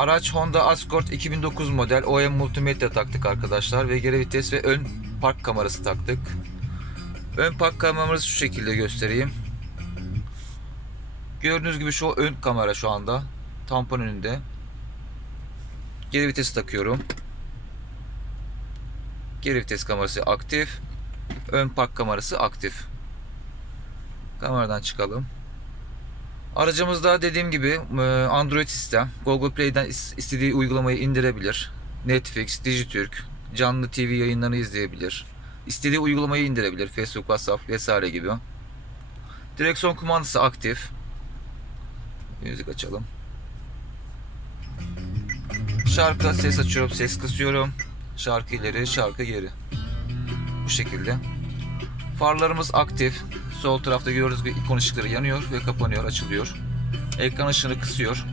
Araç Honda Accord 2009 model OM multimedya taktık arkadaşlar ve geri vites ve ön park kamerası taktık. Ön park kameramızı şu şekilde göstereyim. Gördüğünüz gibi şu ön kamera şu anda tampon önünde. Geri vitesi takıyorum. Geri vites kamerası aktif. Ön park kamerası aktif. Kameradan çıkalım. Aracımızda dediğim gibi e, Android sistem. Google Play'den is- istediği uygulamayı indirebilir. Netflix, Dijitürk, canlı TV yayınlarını izleyebilir. İstediği uygulamayı indirebilir. Facebook, WhatsApp vesaire gibi. Direksiyon kumandası aktif. Müzik açalım. Şarkı ses açıyorum, ses kısıyorum. Şarkı ileri, şarkı geri. Bu şekilde. Farlarımız aktif. Sol tarafta gördüğünüz gibi ikon ışıkları yanıyor ve kapanıyor, açılıyor. Ekran ışığını kısıyor.